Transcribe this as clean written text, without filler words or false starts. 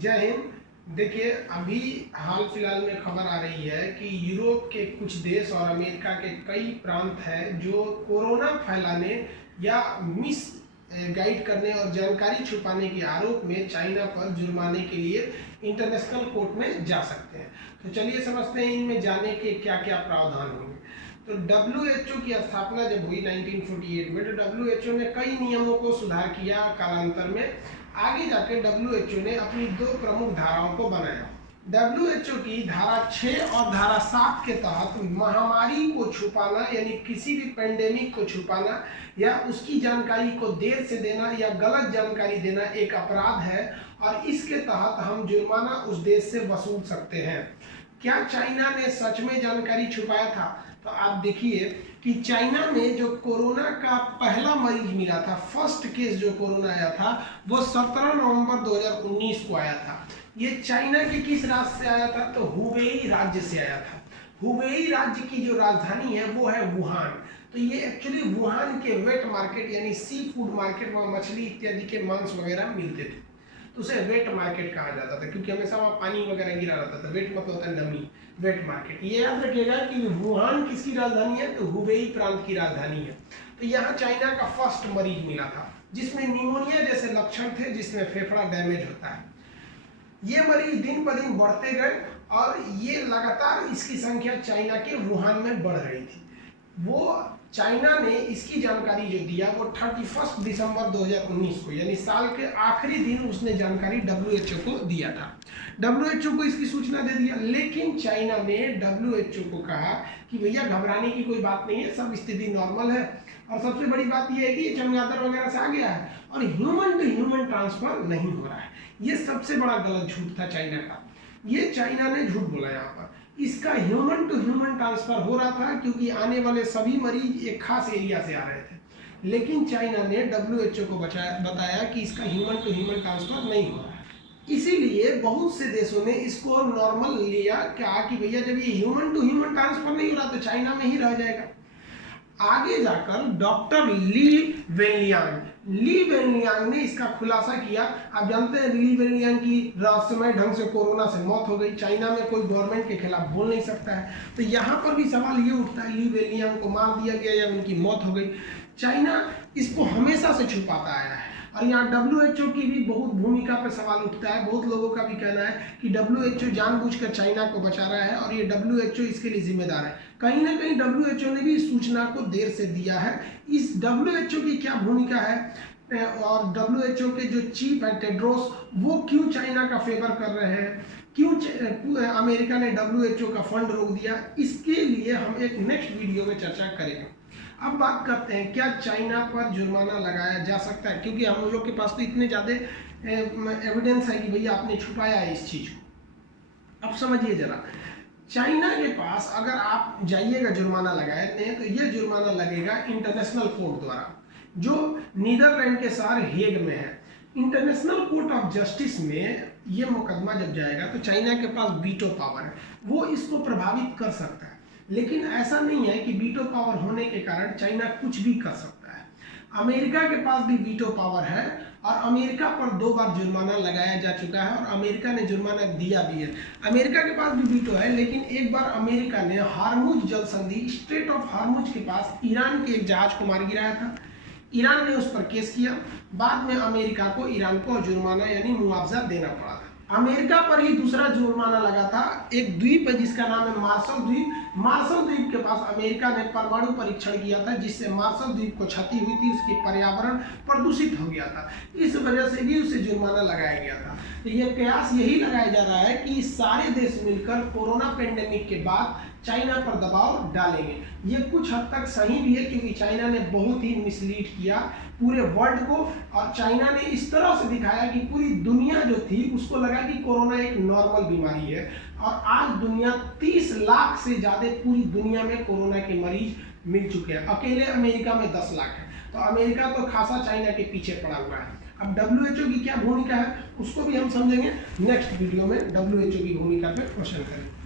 जय हिंद। देखिए, अभी हाल फिलहाल में खबर आ रही है कि यूरोप के कुछ देश और अमेरिका के कई प्रांत हैं जो कोरोना फैलाने या मिस गाइड करने और जानकारी छुपाने के आरोप में चाइना पर जुर्माने के लिए इंटरनेशनल कोर्ट में जा सकते हैं। तो चलिए समझते हैं इनमें जाने के क्या क्या प्रावधान होंगे। तो WHO की स्थापना जब हुई 1948 में, तो WHO ने कई नियमों को सुधार किया कालांतर में। आगे जाके WHO ने अपनी दो प्रमुख धाराओं को बनाया। WHO की धारा 6 और धारा 7 के तहत महामारी को छुपाना यानी किसी भी पेंडेमिक को छुपाना या उसकी जानकारी को देर से देना या गलत जानकारी देना एक अपराध है और इसके तहत हम जुर्माना उस देश से वसूल सकते हैं। क्या चाइना ने सच में जानकारी छुपाया था? तो आप देखिए कि चाइना में जो कोरोना का पहला मरीज मिला था, फर्स्ट केस जो कोरोना आया था, वो 17 नवंबर 2019 को आया था। ये चाइना के किस राज्य से आया था? तो हुबेई राज्य से आया था। हुबेई राज्य की जो राजधानी है वो है वुहान। तो ये एक्चुअली वुहान के वेट मार्केट यानी सी फूड मार्केट, वहाँ मछली इत्यादि के मांस वगैरह मिलते थे, तो उसे वेट मार्केट कहा जाता था क्योंकि हमेशा वहाँ पानी वगैरह गिरा रहता था। वेट मतलब होता है नमी, वेट मार्केट। ये याद रखिएगा कि वुहान किसकी राजधानी है? तो हुबेई प्रांत की राजधानी है। तो यहाँ चाइना का फर्स्ट मरीज मिला था जिसमें निमोनिया जैसे लक्षण थे, जिसमें फेफड़ा डैमेज होता है। ये मरीज दिन पर दिन बढ़ते गए और ये लगातार इसकी संख्या चाइना के वुहान में बढ़ रही थी। वो चाइना ने इसकी जानकारी जो दिया वो 31 दिसंबर 2019 को यानी साल के आखिरी दिन उसने जानकारी WHO को दिया था। WHO को इसकी सूचना दे दिया, लेकिन चाइना ने WHO को कहा कि भैया घबराने की कोई बात नहीं है, सब स्थिति नॉर्मल है और सबसे बड़ी बात यह है कि ये चमगादड़ वगैरह से आ गया है और ह्यूमन टू ह्यूमन ट्रांसफर नहीं हो रहा है। ये सबसे बड़ा गलत झूठ था चाइना का। ये चाइना ने झूठ बोला यहाँ पर। इसका ह्यूमन टू ह्यूमन ट्रांसफर हो रहा था क्योंकि आने वाले सभी मरीज एक खास एरिया से आ रहे थे, लेकिन चाइना ने WHO को बताया कि इसका ह्यूमन टू ह्यूमन ट्रांसफर नहीं हो रहा है। इसीलिए बहुत से देशों ने इसको नॉर्मल लिया, कहा कि भैया जब ये ह्यूमन टू ह्यूमन ट्रांसफर नहीं हो रहा तो चाइना में ही रह जाएगा। आगे जाकर डॉक्टर ली वेनलियांग ने इसका खुलासा किया। आप जानते हैं ली वेनलियांग की रहस्यमय ढंग से कोरोना से मौत हो गई। चाइना में कोई गवर्नमेंट के खिलाफ बोल नहीं सकता है, तो यहाँ पर भी सवाल ये उठता है ली वेनलियांग को मार दिया गया या उनकी मौत हो गई। चाइना इसको हमेशा से छुपाता आया है और यहाँ WHO की भी बहुत भूमिका पर सवाल उठता है। बहुत लोगों का भी कहना है कि WHO जानबूझकर चाइना को बचा रहा है और ये WHO इसके लिए जिम्मेदार है। कहीं ना कहीं WHO ने भी इस सूचना को देर से दिया है। इस WHO की क्या भूमिका है और WHO के जो चीफ है टेड्रोस, वो क्यों चाइना का फेवर कर रहे हैं, क्यों अमेरिका ने WHO का फंड रोक दिया, इसके लिए हम एक नेक्स्ट वीडियो में चर्चा करेंगे। अब बात करते हैं क्या चाइना पर जुर्माना लगाया जा सकता है, क्योंकि हम लोग के पास तो इतने ज़्यादा एविडेंस है कि भैया आपने छुपाया है इस चीज़ को। अब समझिए जरा, चाइना के पास अगर आप जाइएगा जुर्माना लगाने, तो ये जुर्माना लगेगा इंटरनेशनल कोर्ट द्वारा जो नीदरलैंड के शहर हेग में है। इंटरनेशनल कोर्ट ऑफ जस्टिस में ये मुकदमा जब जाएगा तो चाइना के पास वीटो पावर है, वो इसको प्रभावित कर सकता है। लेकिन ऐसा नहीं है कि वीटो पावर होने के कारण चाइना कुछ भी कर सकता है। अमेरिका के पास भी वीटो पावर है और अमेरिका पर 2 बार जुर्माना लगाया जा चुका है और अमेरिका ने जुर्माना दिया भी है। अमेरिका के पास भी वीटो है, लेकिन एक बार अमेरिका ने हार्मुज जल संधि, स्ट्रेट ऑफ हार्मुज के पास ईरान के एक जहाज को मार गिराया था। ईरान ने उस पर केस किया, बाद में अमेरिका को ईरान को जुर्माना यानी मुआवजा देना पड़ा था। अमेरिका पर ही दूसरा जुर्माना लगा था एक द्वीप है जिसका नाम है मार्शल द्वीप। मार्शल द्वीप के पास अमेरिका ने परमाणु परीक्षण किया था जिससे मार्शल द्वीप को क्षति हुई थी, उसकी पर्यावरण प्रदूषित हो गया था, इस वजह से भी उसे जुर्माना लगाया गया था। तो ये कयास यही लगाया जा रहा है कि सारे देश मिलकर कोरोना पेंडेमिक के बाद चाइना पर दबाव डालेंगे। ये कुछ हद तक सही भी है क्योंकि चाइना ने बहुत ही मिसलीड किया पूरे वर्ल्ड को और चाइना ने इस तरह से दिखाया कि पूरी दुनिया जो थी उसको लगा कि कोरोना एक नॉर्मल बीमारी है और आज दुनिया 30 लाख से ज़्यादा पूरी दुनिया में कोरोना के मरीज मिल चुके हैं। अकेले अमेरिका में 10 लाख है, तो अमेरिका तो खासा चाइना के पीछे पड़ा हुआ है। अब WHO की क्या भूमिका है उसको भी हम समझेंगे नेक्स्ट वीडियो में। WHO की भूमिका पे क्वेश्चन करेंगे।